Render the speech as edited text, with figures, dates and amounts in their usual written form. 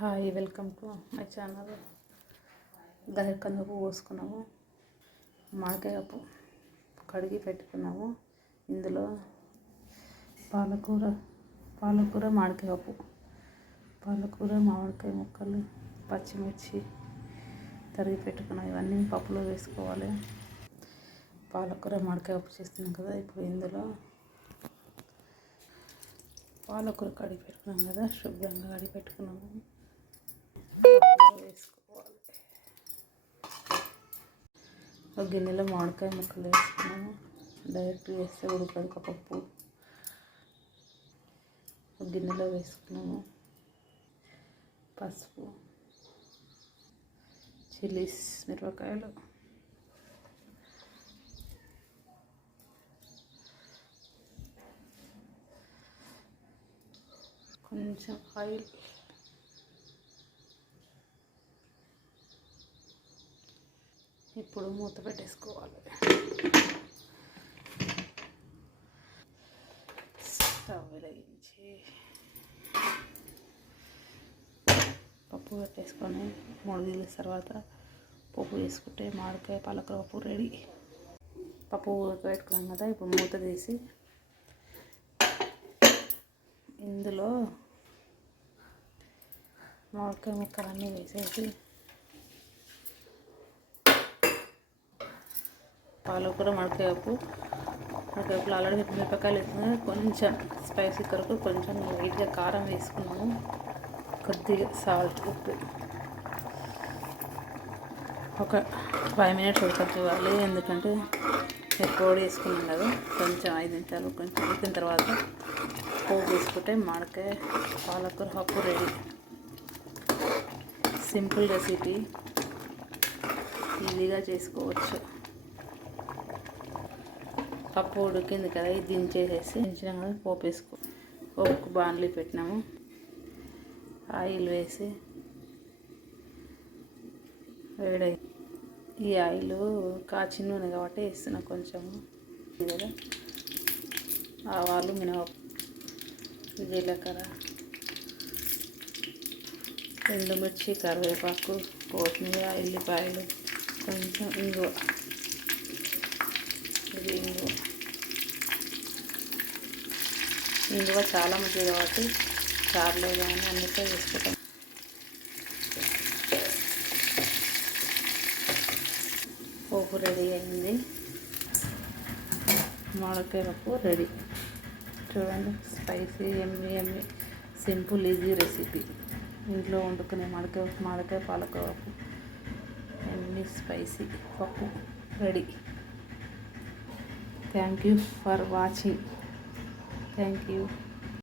Hi, welcome to my channel. గరికందుకు పోసుకున్నాము, మామిడికాయ కడిగి పెట్టుకున్నాము. ఇందులో పాలకూర మామిడికాయ పాలకూర మామిడికాయ ముక్కలు, పచ్చిమిర్చి తరిగి పెట్టుకున్నాం. ఇవన్నీ పప్పులో వేసుకోవాలి. పాలకూర మామిడికాయ చేస్తున్నాం కదా. ఇప్పుడు ఇందులో పాలకూర కడిగి పెట్టుకున్నాం కదా, శుభ్రంగా కడిగి పెట్టుకున్నాము. వేసుకోవాలి. ఒక గిన్నెలో మామిడికాయ ముక్కలు వేసుకున్నాము. డైరెక్ట్ వేస్తే ఉడకదు. పప్పు ఒక గిన్నెలో వేసుకున్నాము. పసుపు, చిల్లీస్, మిరపకాయలు, కొంచెం ఆయిల్, ఇప్పుడు మూత పెట్టేసుకోవాలి. స్టవ్ వెలిగించి పప్పు పెట్టేసుకొని 3 గిన్నెల తర్వాత పప్పు వేసుకుంటే మామిడికాయ పాలకూర పప్పు రెడీ. పప్పు పెట్టుకున్నాం కదా. ఇప్పుడు మూత తీసి ఇందులో మామిడికాయ ముక్కలన్నీ వేసేసి పాలకూర మామిడికాయ పప్పులో ఆల్రెడీ మిరపకాయలు వేసుకున్నాము. కొంచెం స్పైసీ కొరకు కొంచెం లైట్గా కారం వేసుకున్నాము. కొద్దిగా సాల్ట్, ఉప్పు. ఒక 5 మినిట్స్ ఉడకనివ్వాలి. ఎందుకంటే ఎక్కువ వేసుకున్నాం కదా. కొంచెం 5 నిమిషాలు కొంచెం ఉడికిన తర్వాత పోపు వేసుకుంటే మామిడికాయ పాలకూర పప్పు రెడీ. సింపుల్ రెసిపీ, ఈజీగా చేసుకోవచ్చు. పప్పు ఉడికింది కదా, ఇది దించేసేసి పోపు వేసుకో. పోపుకు బాణలి పెట్టినాము. ఆయిల్ వేసి వేడై ఈ ఆయిల్ కాచిన నూనె కాబట్టి వేస్తున్నా కొంచెము. కదా ఆవాలు, మినపప్పు, జీలకర్ర, ఎండుమిర్చి, కరివేపాకు, కొత్తిమీర, ఎల్లిపాయలు, కొంచెం ఇంగువ. ఇది ఇంగువ చాలా మంచిది కాబట్టి చారులో కానీ అన్నిట్లో వేసుకుంటాం. పోపు రెడీ అయింది. మామిడికాయ పప్పు రెడీ. చూడండి, స్పైసీ, ఎమ్మి సింపుల్ ఈజీ రెసిపీ. ఇంట్లో వండుకునే మామిడికాయ పాలకూర పప్పు, ఎమ్మి స్పైసీ పప్పు ready. Thank you for watching. Thank you.